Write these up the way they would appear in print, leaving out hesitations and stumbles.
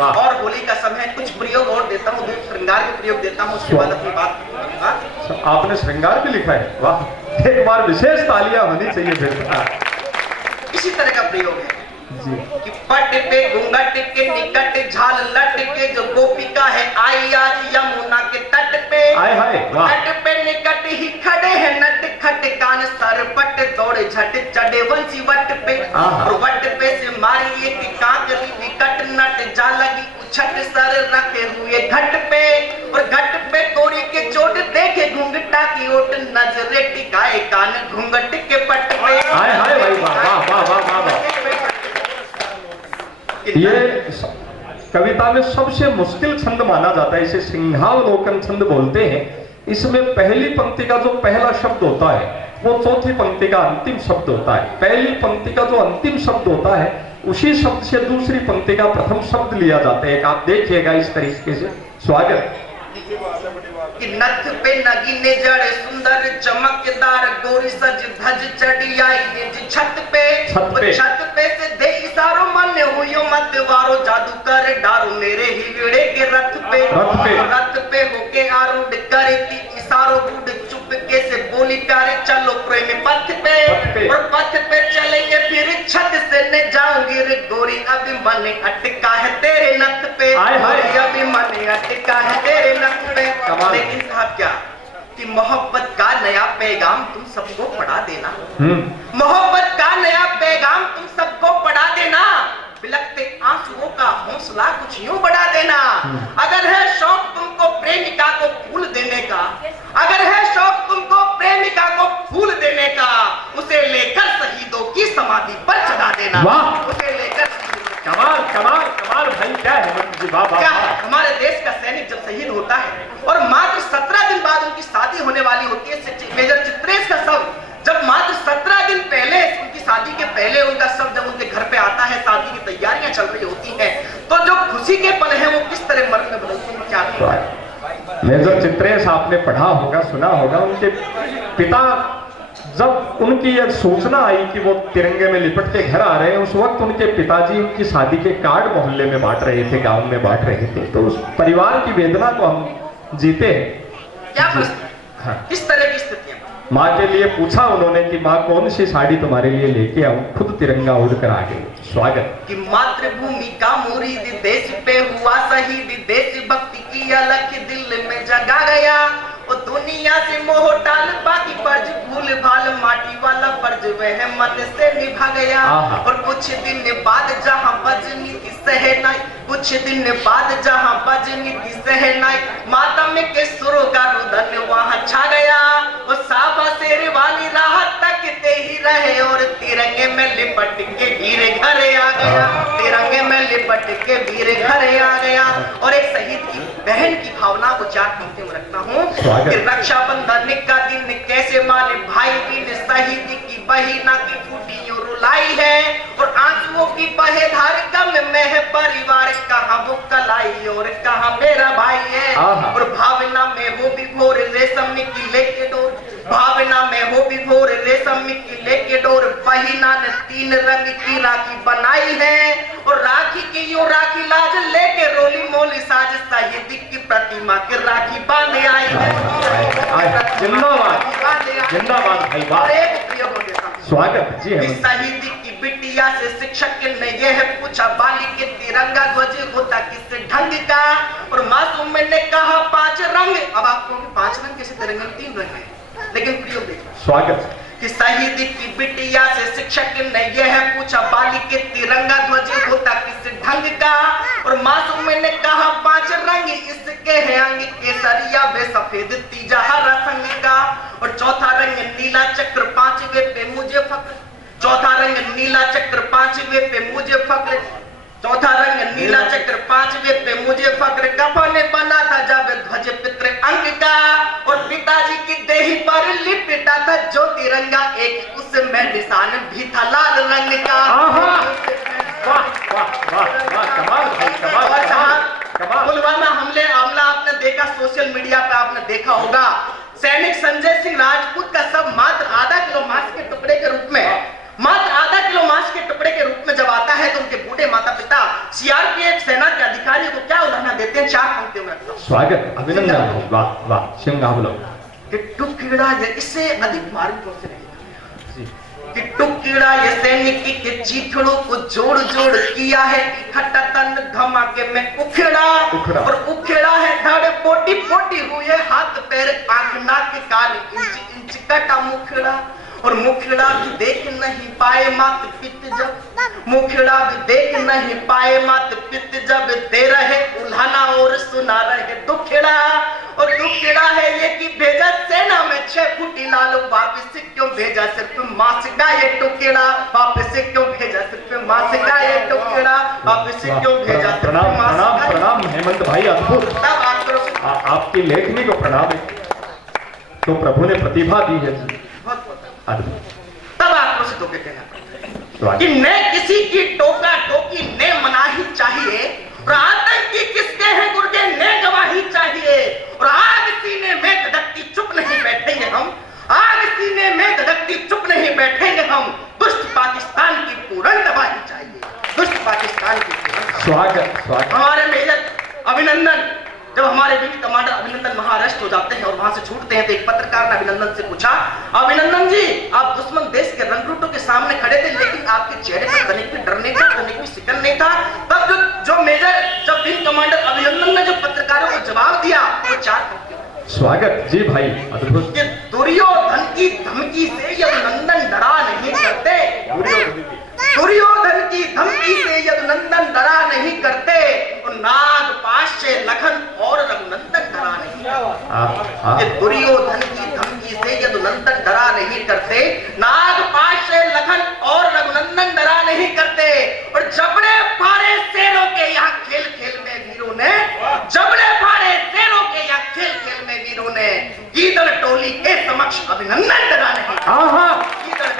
और होली का समय है, कुछ प्रयोग और देता हूँ, श्रृंगार के प्रयोग देता हूँ, उसके बाद अपनी बात करूंगा। आपने श्रृंगार भी लिखा है, वाह, एक बार विशेष तालियां होनी चाहिए फिर। इसी तरह का प्रयोग है जी। कि पट पे घूंघट के निकट झाल लट के जो गोपिका है आई आज यमुना के तट पे, आए हाय, वाह। तट पे निकट ही खड़े हैं नट खट कान सर पट दौड़े झट चढ़े वंशी वट पे, और वट पे से मारी एक कांकरी विकट नट जा लगी उछट सर रखे हुए घट पे, और घट पे कोड़ी के चोट देखे घूंघटा की ओट नजरे टिकाए कान घूंघट के पट पे। आए हाय भाई, वाह वाह वाह वाह वाह। ये कविता में सबसे मुश्किल छंद माना जाता है, इसे सिंहावलोकन छंद बोलते हैं। इसमें पहली पंक्ति का जो पहला शब्द होता है वो चौथी पंक्ति का अंतिम शब्द होता है। पहली पंक्ति का जो अंतिम शब्द होता है उसी शब्द से दूसरी पंक्ति का प्रथम शब्द लिया जाता है। आप देखिएगा इस तरीके से। स्वागत। कि नथ पे नगीने जड़े सुंदर चमकदार गोरी सज धज चढ़ी आई निज छत पे, छत पे से दे इशारो मन हुयो मत वारो जादू कर डारो मेरे ही विड़े के रथ पे होके आरूढ़ करती इशारो बूढ़ चुपके से बोली प्यारे चलो प्रेमी पथ पे, और पथ पे चलेंगे फिर छत से न जाऊंगी रे गोरी अभी मन अटका है तेरे नथ पे, अभी मन अटका है तेरे नथ पे। लेकिन साहब क्या कि मोहब्बत का नया पैगाम तुम सबको पढ़ा देना, मोहब्बत का नया पैगाम तुम सबको पढ़ा देना, बिलखते आंसुओं का हौसला कुछ यूं बढ़ा देना। अगर है शौक तुमको प्रेमिका को फूल देने का, अगर है शौक तुमको प्रेमिका को फूल देने का, उसे लेकर शहीदों की समाधि पर चढ़ा देना। उसे लेकर कमाल कमाल कमाल भाई, क्या है क्या हमारे देश का सैनिक जब शहीद होता है और मात्र 17 दिन बाद उनकी शादी होने वाली होती है, मेजर चित्रेश का शव जब मात्र 17 दिन पहले उनकी शादी के पहले उनका शव जब उनके घर पे आता है, शादी की तैयारियां चल रही होती हैं, तो जो खुशी के पल हैं वो किस तरह मर्द में बदलते हैं क्या? मेजर चित्रेश आपने पढ़ा होगा, सुना होगा। उनके पिता जब उनकी यह सूचना आई कि वो तिरंगे में लिपट के घर आ रहे हैं, उस वक्त उनके पिताजी उनकी शादी के कार्ड मोहल्ले में बांट रहे थे, गांव में बांट रहे थे। तो उस परिवार की वेदना को हम जीते हैं। क्या किस तरह की स्थितियां? माँ के लिए पूछा उन्होंने कि माँ कौन सी साड़ी तुम्हारे लिए लेके आऊं, खुद तिरंगा उड़कर आ गई। स्वागत। कि मातृभूमि का मुरीद देश पे हुआ शहीद, देश भक्ति की अलग दिल में जगा गया, और दुनिया से मोह टाल बाकी फर्ज भूल भाल माटी वाला फर्ज वह मन से निभा गया। और कुछ दिन बाद जहां बजनी थी सहनाई, कुछ दिन बाद जहां बजनी थी सहनाई, मातम के सुरों का रुदन वहां छा गया, और साबा शेर वाली राह तकते ही रहे, और तिरंगे में लिपट के वीर घरे आ गया, तिरंगे में लिपट के वीर घरे आ गया। और एक शहीद की बहन की भावना को चार पंक्तियों में रखता हूँ कि रक्षाबंधन का दिन कैसे माने भाई बिन शहीद की बहिना की फूटियों रुलाई है, और आंसुओं की बहे धार गम में है परिवार, कहाँ वो कलाई और कहाँ मेरा भाई है। और भावना में वो भी भोर रेशम की लेके डोर, भावना में वो भी भोर रेशम की लेके डोर, बहिना ने 3 रंग की राखी बनाई है, और राखी की यूं राखी लाज लेके रोली मोली साज शहीद की प्रतिमा के राखी बांधे आई है। जिंदाबाद जिंदाबाद भाई, स्वागत जी है। शहीद की बिटिया से शिक्षक ने यह पूछा बाली के तिरंगा ध्वज होता किस ढंग का, और मासूम ने कहा 5 रंग। अब आपको 5 रंग कैसे तिरंगे में 3 रंग है, लेकिन प्रयोग देखो। स्वागत। कि शहीद की बिटिया से शिक्षक ने यह पूछा बाली के तिरंगा ध्वज होता किस ढंग का, और मासूम ने कहा 5 रंग इसके हैं अंग केसरिया वे सफेद तीजा हरा संग का, और चौथा रंग नीला चक्र 5वें पे मुझे फक्र, चौथा रंग नीला चक्र 5वें पे मुझे फक्र, चौथा रंग नीला चक्र 5वें पे मुझे फक्र, कफन बना था जब ध्वज पितृ अंग का, और पिताजी की देही पर लिपटा था जो तिरंगा एक उसमें निशान भी था लाल रंग का। वाह वाह वाह, कमाल कमाल। पुलवामा हमले मामला आपने देखा, सोशल मीडिया पे आपने देखा होगा, सैनिक संजय सिंह राजपूत का सब मात्र आधा किलो मांस के टुकड़े के रूप में, मात्र आधा किलो मांस के टुकड़े के रूप में जब आता है तो उनके बूढ़े माता पिता सीआरपीएफ सेना के अधिकारियों को क्या उदाहरण देते हैं, 4 पंक्तियों में रखता हूं। स्वागत, अभिनंदन, वाह वाह, सिंगावलो। किट्टू कीड़ा, इससे अधिक मार्ग कौन से नहीं। किट्टू कीड़ा ये सैनिक के चीथड़ों को जोड़ जोड़ किया है, इकट्ठा तन धमाके में उखेड़ा और उखेड़ा है धड़ पोटी पोटी हुए हाथ पैर आंख नाक कान इंच इंच कटा मुखड़ा, और मुखड़ा भी देख नहीं पाए मात पित जब, मुखड़ा भी देख नहीं पाए मात पित जब दे रहे उल्हाना और सुना रहे दुखेड़ा, और दुखेड़ा है ये कि भेजा सेना में 6 फुटी लाल, वापिस से क्यों भेजा सिर्फ मांस का ये टुकड़ा, वापिस से क्यों भेजा सिर्फ मांस का ये टुकड़ा, वापिस से क्यों भेजा सिर्फ प्रणाम मांस प्रणाम का। प्रणाम हेमंत भाई, अद्भुत। आपकी लेखनी को प्रणाम है, तो प्रभु ने प्रतिभा दी है, अद्भुत। तब आक्रोशित होकर कहना पड़ता है कि न किसी की टोका टोकी ने मनाही चाहिए, और आतंकी किसके हैं गुर्गे ने गवाही चाहिए, और आग सीने में धधकती चुप नहीं बैठेंगे हम, आग सीने में धधकती चुप नहीं बैठेंगे हम, दुष्ट पाकिस्तान की पूर्ण तबाही चाहिए, दुष्ट पाकिस्तान की पूर्ण। स्वागत स्वागत। हमारे मेजर अभिनंदन, जब हमारे वीर कमांडर अभिनंदन वहां अरेस्ट हो जाते हैं और वहां से छूटते हैं, तो एक पत्रकार ने अभिनंदन से पूछा, अभिनंदन जी आप दुश्मन देश के रंगरूटों के सामने खड़े थे, लेकिन आपके चेहरे पर तनिक भी डर नहीं था, तनिक भी सिकन नहीं था। तब जो मेजर, जब वीर कमांडर अभिनंदन ने जो पत्रकारों को जवाब दिया, वो 4 पंक्तियों। स्वागत जी भाई, अद्भुत। कि दुर्योधन की धमकी से अभिनंदन डरा नहीं करते, दुर्योधन की धमकी से यदुनंदन डरा नहीं करते, और नागपाश से लखन और रघुनंदन डरा नहीं करते। दुर्योधन की धमकी से यदुनंदन डरा नहीं करते, नागपाश से लखन और रघुनंदन डरा नहीं करते, और जबड़े फाड़े शेरों के यहाँ खेल खेल में वीरों ने, जबड़े फाड़े शेरों के यहाँ खेल खेल में वीरों ने गीदड़ टोली के समक्ष अभिनंदन डरा नहीं।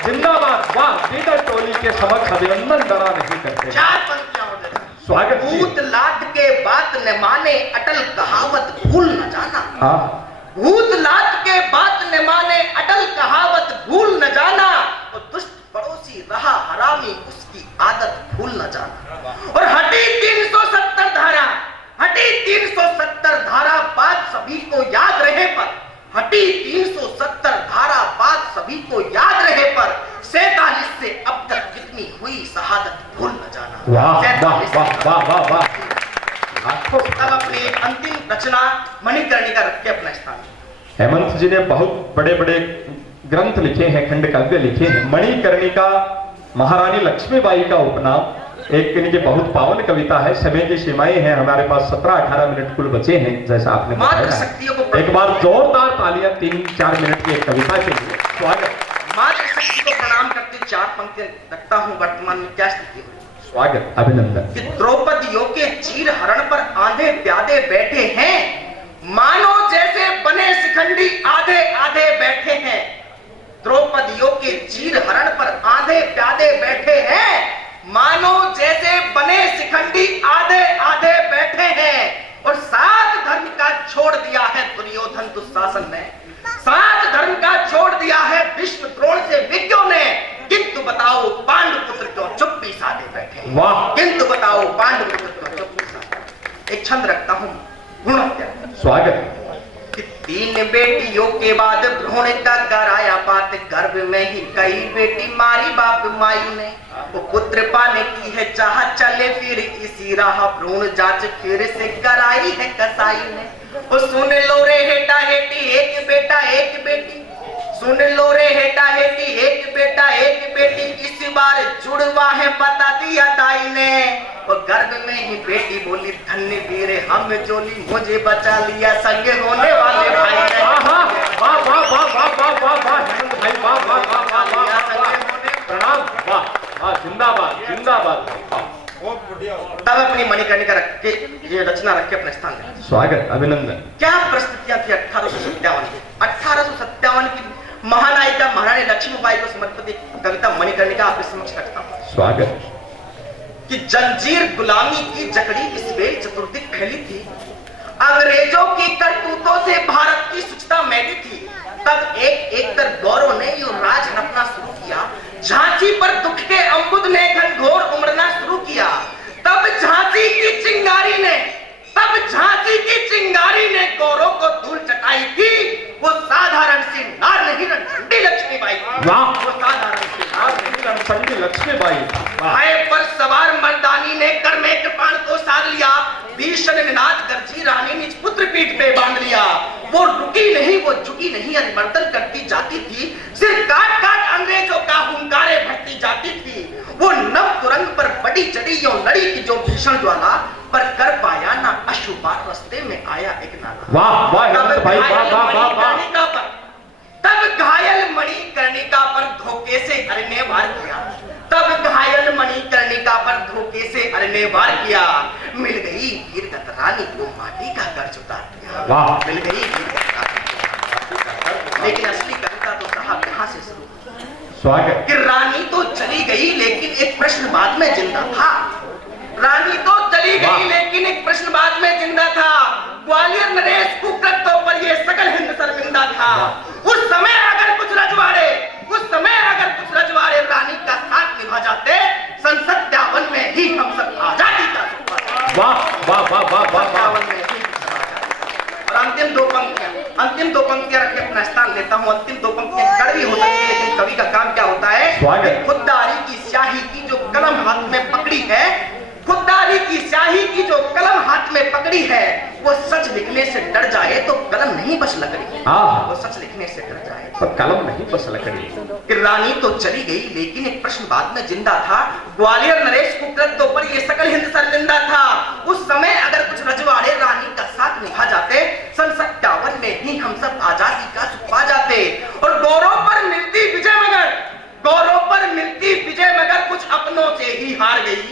जिंदाबाद, वाह, गीदड़ टोली के समक्ष अभिनंदन डरा नहीं करते। 4 पंक्तियां और देता। स्वागत। भूत लाद के बात न माने, अटल कहावत भूल न जाना। हाँ, भूत लाद के बात न माने, अटल कहावत भूल न जाना, और दुष्ट पड़ोसी रहा हरामी, उसकी आदत भूल न जाना। और हटी 370 धारा, हटी 370 धारा, बात सभी को याद रहे पर, हटी 370 धारा, बात सभी को याद रहे पर, 47 से अब तक कितनी हुई शहादत भूल न जाना। वाह वाह वाह वाह वाह वाह। तब अपनी अंतिम रचना मणिकर्णिका रख के अपना स्थान। हेमंत जी ने बहुत बड़े बड़े ग्रंथ लिखे हैं, खंड काव्य लिखे हैं। मणिकर्णिका महारानी लक्ष्मीबाई का उपनाम, एक इनकी बहुत पावन कविता है। समय की सीमाएं हैं, हमारे पास 17-18 मिनट कुल बचे हैं, जैसा आपने बताया। एक बार जोरदार तालियां 3-4 मिनट की एक कविता के लिए। स्वागत। मातृशक्ति को प्रणाम करते 4 पंक्तियां रखता हूं। वर्तमान में क्या स्थिति है? स्वागत, अभिनंदन। कि द्रौपदियों के चीर हरण पर आधे प्यादे बैठे हैं, मानो जैसे बने शिखंडी आधे आधे बैठे हैं। द्रौपदियों के चीर हरण पर आधे प्यादे बैठे हैं, मानो जैसे बने शिखंडी आधे आधे बैठे हैं। और 7 धर्म का छोड़ दिया है दुर्योधन दुशासन ने, 7 धर्म का छोड़ दिया है भीष्म द्रोण से विज्ञों ने, किंतु बताओ पांडुपुत्र क्यों चुप्पी साधे बैठे। वाह। किंतु बताओ पांडुपुत्र क्यों चुप्पी साधे। एक छंद रखता हूं, गुणहत्या। स्वागत। कि 3 बेटियों के बाद भ्रूण का कराया बात, गर्भ में ही कई बेटी मारी बाप माई ने। वो पुत्र पाने की है चाह, चले फिर इसी राह, भ्रूण जांच फिर से कराई है कसाई ने। वो सुन लो रे हेटा हेटी, एक बेटा एक बेटी, सुन लो रे हेटा हेटी, एक बेटा एक बेटी, इस बार जुड़वा है बता दिया दाई ने। और गर्भ में ही बेटी बोली, धन्य वीर हम जोली, मुझे बचा लिया संग होने वाले भाई ने। वाह वाह वाह वाह वाह वाह वाह वाह हेमंत भाई, वाह वाह वाह वाह वाह, प्रणाम, वाह वाह, जिंदाबाद जिंदाबाद। तब अपनी मणिकर्णिका रख के, ये रचना रख के अपने स्थान ले। स्वागत, अभिनंदन। क्या परिस्थितियां थी 1857 की? 1857 की महानायिका महारानी लक्ष्मीबाई को समर्पित एक कविता मणिकर्णिका आपके समक्ष रखता हूं। स्वागत। कि जंजीर गुलामी की जकड़ी इस बेल चतुर्दिक फैली थी, अंग्रेजों की करतूतों से भारत की शुचिता मैली थी। तब एक एक कर गौरव ने यूं राज हड़पना शुरू किया, झांसी पर दुख के अम्बुद ने घनघोर उमड़ना शुरू किया। तब झांसी वो रुकी नहीं, वो झुकी नहीं, अनुमर्दन करती जाती थी। सिर काट काट अंग्रेजों का हुंकारे भरती जाती थी। वो नव तुरंग पर बड़ी चढ़ी यो लड़ी की जो भीषण ज्वाला, पर कर पाया ना अशुभा, रास्ते में आया एक नाला। वाह वाह हेमंत भाई, वाह वाह वाह वाह। तब घायल मणिकर्णिका पर धोखे से हर ने वार किया। तब घायल मणिकर्णिका पर धोखे से हर ने वार किया। मिल गई वीरगत रानी को माटी का कर्ज उतार दिया। वाह। मिल गई वीरगत रानी को माटी का कर्ज। लेकिन असली कविता तो साहब कहां से शुरू स्वागत कि रानी तो चली गई लेकिन एक प्रश्न बाद में जिंदा था। रानी तो चली गई लेकिन एक प्रश्न बाद में जिंदा था। ग्वालियर नरेश कुकृत्यों पर ये सकल हिंद शर्मिंदा था। उस समय अगर कुछ रजवाड़े रानी का साथ निभा जाते, सन 57 में ही हम सब आजादी का सुख पाते। वाह वाह वाह वाह वाह वाह। और अंतिम दो पंक्तियां रख के अपना स्थान लेता हूं। अंतिम दो पंक्तियां कड़वी हो सकती है, लेकिन कवि का काम क्या होता है? स्वागत। खुददारी की स्याही की जो कलम हाथ में पकड़ी है, खुददारी की स्याही की जो कलम हाथ में पकड़ी है, वो सच लिखने से डर जाए तो कलम नहीं बस लकड़ी। वो सच लिखने से डर जाए तो कलम नहीं बस लकड़ी। कि रानी तो चली गई लेकिन एक प्रश्न बाद में जिंदा था। ग्वालियर नरेश कुकृत्यों पर ये सकल हिंद शर्मिंदा था। उस समय अगर कुछ रजवाड़े रानी का साथ निभा जाते, सन 57 में ही हम सब आजादी का सुख पा जाते। और गौरव पर मिलती विजय मगर कुछ अपनों से ही हार गई।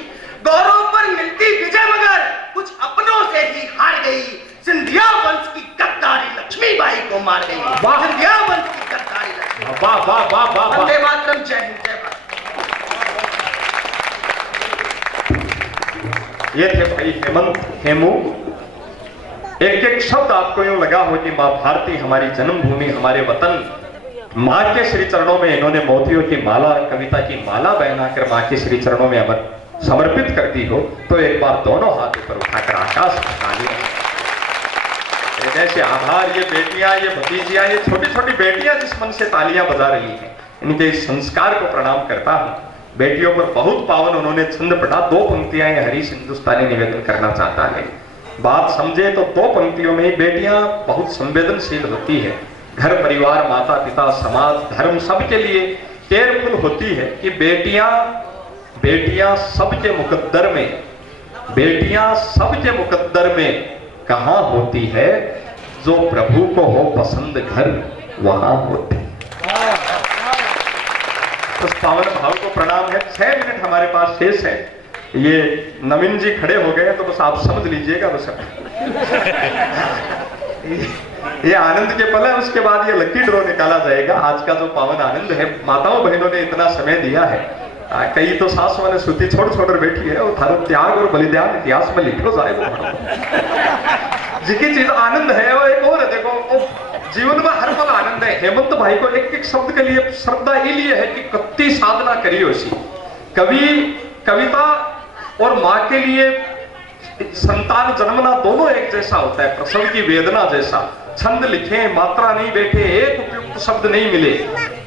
गौरव पर मिलती विजय मगर कुछ अपनों से ही हार गई। सिंधिया वंश की गद्दारी लक्ष्मीबाई को मार गई। सिंधिया वंश की गद्दारी लक्ष्मी। वाह वाह वाह वाह। वंदे मातरम, जय हिंद, जय भारत। ये थे भाई हेमंत हेमू। एक एक शब्द आपको यूं लगा हो कि मां भारती हमारी जन्मभूमि, हमारे वतन, मां के श्री चरणों में इन्होंने मोतियों की माला, कविता की माला पहनाकर मां के श्री चरणों में अमर समर्पित करती हो, तो एक बार दोनों हाथ ऊपर उठाकर आकाश में तालियां। जैसे आभार। ये बेटियां, ये भतीजियां, ये छोटी छोटी बेटियां जिस मन से तालियां बजा रही हैं, इनके इस संस्कार को प्रणाम करता हूं। बेटियों पर बहुत पावन उन्होंने छंद पढ़ा। दो पंक्तियां हरीश हिंदुस्तानी निवेदन करना चाहता है। बात समझे तो दो पंक्तियों में ही बेटियां बहुत संवेदनशील होती है। घर परिवार, माता पिता, समाज, धर्म सबके लिए केयरफुल होती है कि बेटियां सबके मुकद्दर में कहां होती है? जो प्रभु को हो पसंद घर वहां होती। उस पावन भाव को प्रणाम है। 6 मिनट हमारे पास शेष है। ये नवीन जी खड़े हो गए तो बस आप समझ लीजिएगा। बस ये आनंद के पल है, उसके बाद ये लकी ड्रॉ निकाला जाएगा। आज का जो पावन आनंद है, माताओं बहनों ने इतना समय दिया है। कई तो सासुओं ने श्रुति छोड़ छोड़ बैठी है। वो थारो त्याग और बलिदान इतिहास में लिखो जाए। जिसकी चीज आनंद है वो एक और है। देखो वो जीवन में हर पल आनंद है। हेमंत भाई को एक एक शब्द के लिए श्रद्धा इसलिए है कि कत्ती साधना करी उसी कविता और माँ के लिए संतान जन्मना दोनों एक जैसा होता है। प्रसव की वेदना जैसा। छंद लिखे, मात्रा नहीं बैठे, एक उपयुक्त शब्द नहीं मिले,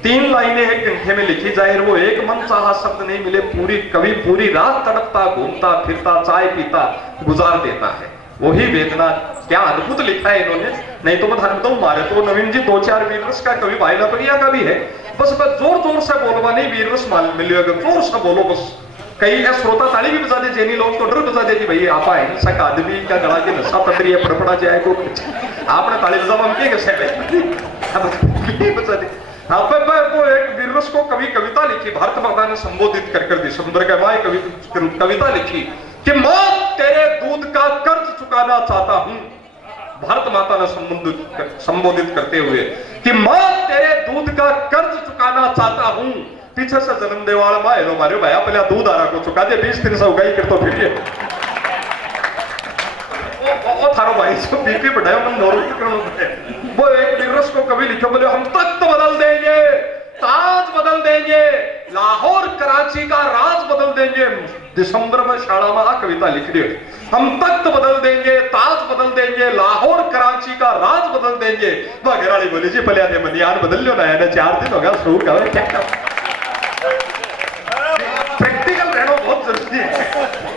3 लाइनें 1 घंटे में लिखी जाए, वो एक मन चाहा शब्द नहीं मिले, कवि पूरी रात तड़पता, घूमता फिरता, चाय पीता गुजार देता है। वही वेदना क्या अद्भुत लिखा है इन्होंने। नहीं तो मैं धर्म मारे तो नवीन जी 2-4 वीररस का कवि, भाईला प्रिया का भी है। बस जोर जोर से बोलवा नहीं, वीररस मिलेगा, जोर से बोलो बस। कई श्रोता ताली भी बजा दे, जेनी लोग तो डर बजा देती भाई आप हिंसक आदमी का गला की नशा पकड़ी है, फड़फड़ा जाए को आपने ताली बजावा हम क्या बजा दे। वो एक वीररस को कवि कविता लिखी, भारत माता ने संबोधित कर दी। सुंदर के माए कविता लिखी कि मौत तेरे दूध का कर्ज चुकाना चाहता हूं। भारत माता ने संबोधित करते हुए कि मौत तेरे दूध का कर्ज चुकाना चाहता हूं। पीछे से जन्म देवाला माए लो मारे भाई पहले दूध आ रहा को चुका दे, 20 दिन से उगाई कर तो फिर वो थारो भाई से बीपी बढ़ाया मन नौरों करो। वो एक वीररस को कवि लिखो, बोले हम तख्त बदल देंगे, ताज बदल देंगे, लाहौर कराची का राज बदल देंगे। दिसंबर में शाला में कविता लिख रही है। हम तख्त बदल देंगे, ताज बदल देंगे, लाहौर कराची का राज बदल देंगे। वह घराली बोली जी पलिया दे मनियान बदल लो ना, 4 दिन हो गया शुरू कर। प्रैक्टिकल रहना बहुत जरूरी है।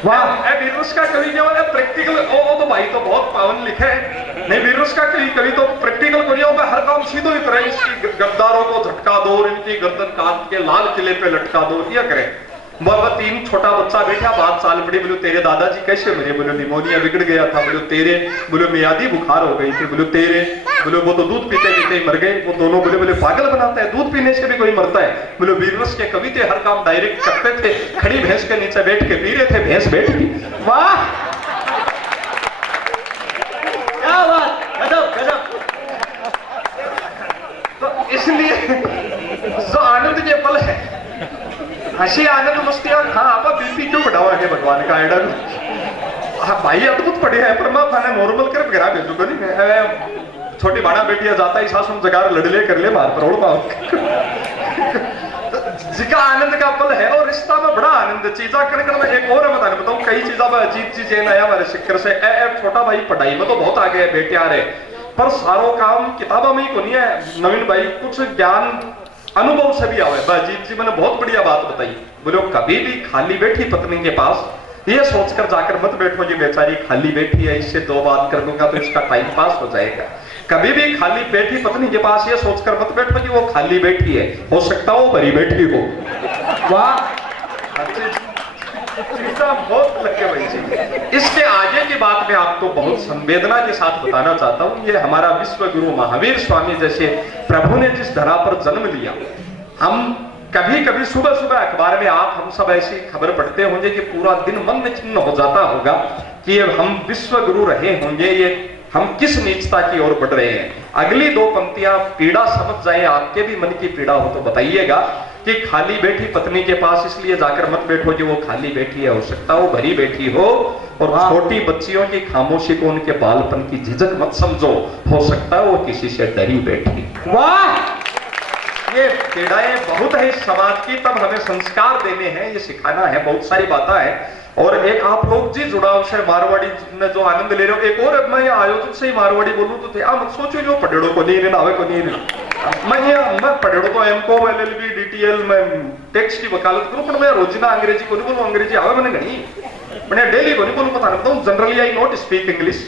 वाह, वीररस का कवि क्या वाला प्रैक्टिकल ओ तो भाई तो बहुत पावन लिखे है। नहीं, वीररस का कवि तो प्रैक्टिकल करियो में हर काम सीधो ही करे। इसकी गद्दारों को झटका दो और इनकी गर्दन काट के लाल किले पे लटका दो, ये करे। बाबा 3 छोटा बच्चा बैठा, बात साल बड़ी, बोलो तेरे दादाजी कैसे मरे? बोलो निमोनिया बिगड़ गया था। बोलो तेरे? बोलो मियादी बुखार हो गई थी। बोलो तेरे? बोलो वो तो दूध पीते पीते ही मर गए। वो दोनों बोले बोले पागल बनाता है, दूध पीने से भी कोई मरता है। बोलो वीररस के कवि थे, हर काम डायरेक्ट करते थे, खड़ी भैंस के नीचे बैठ के पी रहे थे, भैंस बैठ गई। वाह, क्या बात, गजब गजब। तो इसलिए जो आनंद के पल है, हंसी आनंद मस्ती, और हाँ आपा बीपी क्यों बढ़ावा है भगवान का आइडल। हाँ भाई अद्भुत पढ़े है, परमात्मा ने नॉर्मल कर गिरा भेजो को नहीं। छोटी बाड़ा बेटिया जाता ही सासुम जगार लड़ले कर ले मार परोड़ पाओ। जिका आनंद का पल है, और रिश्ता में बड़ा आनंद चीजा कण में। एक और बताने बताऊं, कई चीजा में अजीब चीज है नया हमारे शिक्षक से। छोटा भाई पढ़ाई में तो बहुत आगे है बेटिया रे, पर सारो काम किताबों में ही को नहीं है। नवीन भाई कुछ ज्ञान अनुभव से भी आवे। अजीत जी मैंने बहुत बढ़िया बात बताई। बोलो कभी भी खाली बैठी पत्नी के पास ये सोचकर जाकर मत बैठो जी बेचारी खाली बैठी है, इससे 2 बात कर दूंगा तो इसका टाइम पास हो जाएगा। कभी भी खाली बैठी पत्नी के पास ये सोचकर मत बैठो कि वो खाली बैठी है, हो सकता हो भरी बैठी हो। वाह, बहुत लगे भाई जी। इसके आगे की बात मैं आपको बहुत संवेदना के साथ बताना चाहता हूँ। ये हमारा विश्व गुरु महावीर स्वामी जैसे प्रभु ने जिस धरा पर जन्म लिया, हम कभी कभी सुबह सुबह अखबार में आप हम सब ऐसी खबर पढ़ते होंगे कि पूरा दिन मन में चिन्ह हो जाता होगा कि हम विश्व गुरु रहे होंगे, ये हम किस नीचता की ओर बढ़ रहे हैं। अगली 2 पंक्तियां पीड़ा समझ जाए, आपके भी मन की पीड़ा हो तो बताइएगा कि खाली बैठी पत्नी के पास इसलिए जाकर मत बैठो कि वो खाली बैठी है, हो सकता हो भरी बैठी हो। और छोटी बच्चियों की खामोशी को उनके बालपन की झिझक मत समझो, हो सकता है वो किसी से डरी बैठी। वाह, ये पीड़ाएं बहुत है इस समाज की, तब हमें संस्कार देने हैं, ये सिखाना है, बहुत सारी बातें हैं। और एक आप लोग जी जुड़ाव से मारवाड़ी में जो आनंद ले रहे हो, एक और मैं आयोजन से ही मारवाड़ी बोलूं तो थे आप मत सोचो जो पढ़ेड़ो को नहीं आवे को नहीं। मैं पढ़ेड़ो तो एमको एलएलबी डीटीएल में टैक्स की वकालत करूं, पर मैं रोजिना अंग्रेजी को नहीं बोलूं, अंग्रेजी आवे मैंने नहीं, मैं डेली को नहीं बोलूं। पता नहीं generally I not speak English,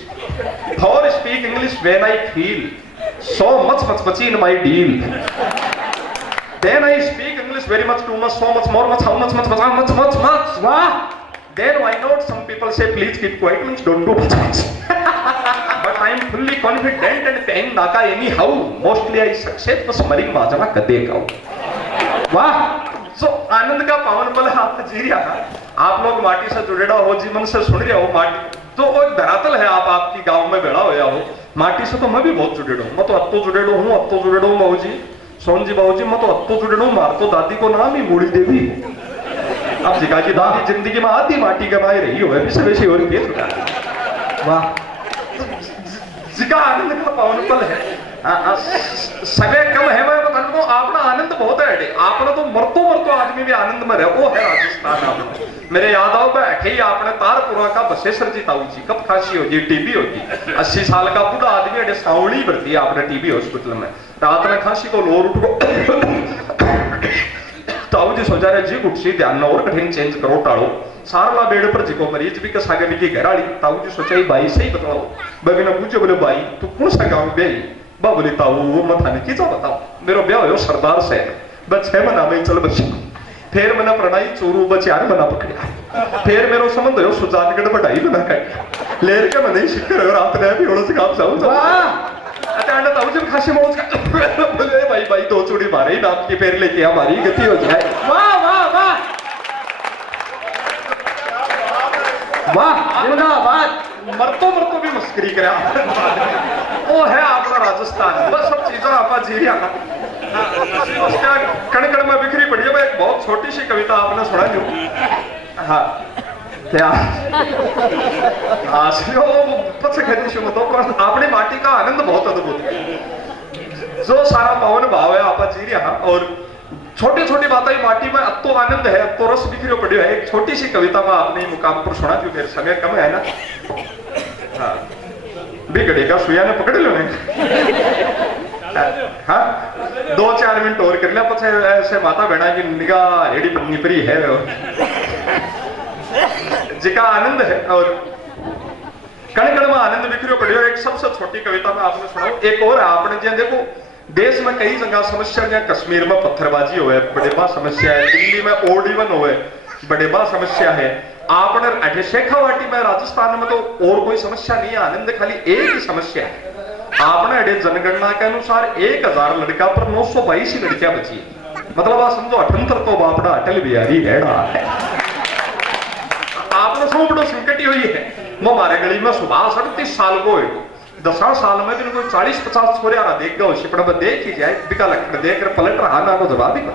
for speak English when I feel so much in my deal, then I speak English very much, too much, so much, more much, how much, much. Wow. Then why not some people say please keep quiet means don't do much. But I am fully confident and paying naka anyhow. Mostly I succeed but मरिंग माजना कदे का। वाह, so आनंद का पावन पल आप जी रहा, आप लोग माटी से जुड़ेड़ा हो, जीवन से सुन रहे हो। माटी तो वो धरातल है, आप आपकी गांव में बेड़ा होया हो। माटी से तो मैं भी बहुत जुड़ेड़ा हूँ, मैं तो अब तो जुड़ेड़ा हूँ, अब तो जुड़ेड़ा हूँ बाबूजी, सोन जी बाबूजी, मैं तो अब तो जुड़ेड़ा हूँ। मार तो दादी को नाम ही मूड़ी देवी, अब जिका की दादी जिंदगी में आधी माटी कमाई रही हो है वैसे और के। वाह, जिका आनंद का पावन पल है। सगे कम है, मैं बता दूं आपना आनंद बहुत है। आपने तो मरतो आदमी भी आनंद में रहे, वो है राजस्थान। आपने मेरे याद आओ बैठे ही आपने तारपुरा का बसेसर जी ताऊ जी कब खांसी होगी, टीबी होगी, 80 साल का बूढ़ा आदमी है, सावड़ी भर्ती है आपने टीबी हॉस्पिटल में, रात में खांसी को लोर उठ को ताऊ जी सोचा रहे जी कुछ ध्यान और कठिन चेंज करो टाड़ो सारला बेड पर जिको मरीज भी कसागे भी की घराड़ी। ताऊ जी सोचा भाई सही बताओ, बेबी ने पूछे बोले भाई तू कौन सा गाँव ब्याई? बा बोले ताऊ वो मथाने की बताओ, मेरा ब्याह हो सरदार से, बस 6 महीना में चल बच्चे, फिर मैंने प्रणय चोरू बचे 8 महीना पकड़िया, फिर मेरा संबंध हो सुजानगढ़ बढ़ाई बना कर लेर के मैंने शिकर और आपने भी ओड़ा से काम चाहूँ अचानक ताऊ जी खासी मौज बोले भाई भाई 2 चूड़ी मारे ही नाम की फिर लेके हमारी गति हो जाए। वाह वाह वाह वाह, जिंदाबाद। मरतो भी मस्करी करे वो है आपका राजस्थान, बस सब चीजें आपा जीरिया उसका कण कण में बिखरी पड़ी है। एक बहुत छोटी सी कविता आपने सुना जो, हाँ क्या अपनी माटी का आनंद बहुत अद्भुत है, जो सारा पावन भाव है आपा जीरिया। और छोटी छोटी बातें माटी में अब तो आनंद है, अब तो रस बिखरियो पड़ियो है। एक छोटी सी कविता में आपने मुकाम पर सुना जो, फिर समय कम है ना, हाँ बिगड़ेगा सुइया ने पकड़ लो हाँ 2-4 मिनट और कर लिया, पछे ऐसे माता बहना की निगाह रेडी बननी पड़ी है। जिका आनंद है और कण कण में आनंद बिखरियो पड़ियो। एक सबसे छोटी कविता में आपने सुनाऊं, एक और आपने जो देखो देश में कई जगह समस्या है, कश्मीर में पत्थरबाजी हुए बड़े बा समस्या है, दिल्ली में ओड-इवन हुए बड़े बा समस्या है, आपने अठे शेखावाटी में राजस्थान में तो और कोई समस्या नहीं है, आनंद खाली एक ही समस्या है। आपने अड़े जनगणना के अनुसार 1000 लड़का पर 922 ही लड़कियां बची, मतलब आप समझो 78 तो बापड़ा अटल बिहारी रेड़ा है। आपने सो बड़ो संकट हुई है। वो हमारे गली में सुबह 38 साल को है, 10 साल में दिन कोई 40-50 छोरे आ देख गए शिपड़ा में देख ही जाए बिका लखन देख कर पलट रहा ना को जवाब ही कर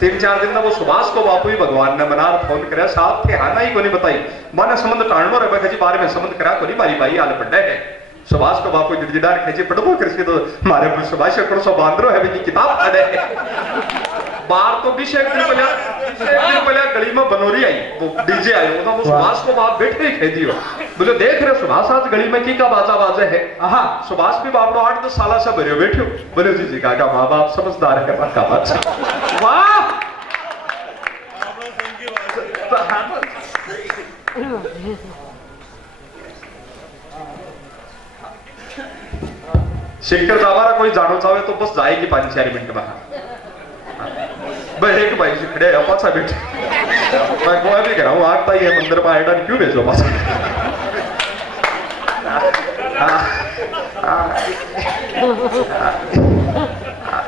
3-4 दिन में वो सुभाष को बापू ही भगवान ने मनार फोन करे साथ थे हाना ही को नहीं बताई माने संबंध टाणनो रे बखजी बारे में संबंध करा को नहीं मारी भाई हाल पड़े है सुभाष को बापू गिरगिटार खेचे पढ़बो करसी तो मारे पर सुभाष को सो बांद्रो है भी किताब पढ़े बाहर तो बीच एक दिन पहले गली में बनोरी आई वो डीजे आयो वो सुभाष को बाप बैठे ही कह दियो बोले देख रहे सुभाष आज गली में की का बाजा बाजे है आहा सुभाष भी बाप 8-10 साल से भरे बैठो बोले जी काका माँ बाप समझदार है पक्का बात वाह शेखर जावारा कोई जानो चाहे तो बस जाएगी 5-4 मिनट में भाई एक भाई से खड़े पाछा बैठे मैं कोई भी कह रहा हूँ आता ही है मंदिर में आइडन क्यों भेजो पाछा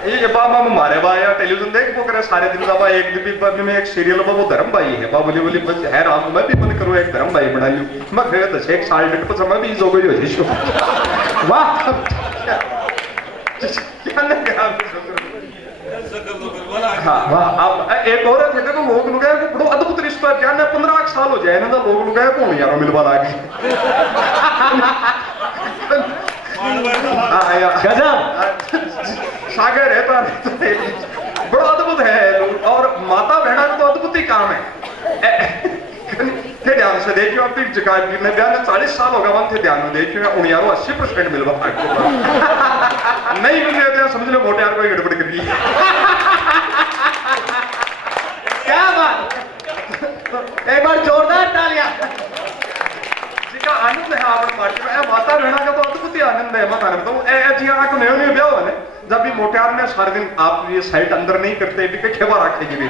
ये बाबा मारे बा या टेलीविजन देख वो करे सारे दिन बाबा एक दिन में एक सीरियल में वो धर्म भाई है बाबा बोली बोली बस है राम मैं भी मन करूँ एक धर्म भाई बना लूं मैं गए तो 1 साल डेट पर मैं भी जो गई हो जिसको वाह क्या नहीं कहा हाँ वाह अब एक और थे देखो लोग लुगाए को बड़ो अद्भुत रिश्ता क्या ना 15 साल हो जाए ना तो लोग लुगाए कौन यार मिलवा लागी गजब सागर है तो बड़ा अद्भुत है और माता बहना का तो अद्भुत ही काम है थे ध्यान से देखियो अब एक जगह में बयान 40 साल होगा मन थे ध्यान में देखियो उन यारो 80% मिलवा नहीं मिल रहे थे समझ लो मोटे यार कोई गड़बड़ कर दी क्या बात एक बार जोरदार तालियां जिका आनंद है आपन पार्टी में माता बहना का तो अद्भुत ही आनंद है मत आनंद तो ए जी आंख नयो नयो ब्याह है जब भी मोटियार ने सारे दिन आप ये साइट अंदर नहीं करते भी के खेवा रखेगी भी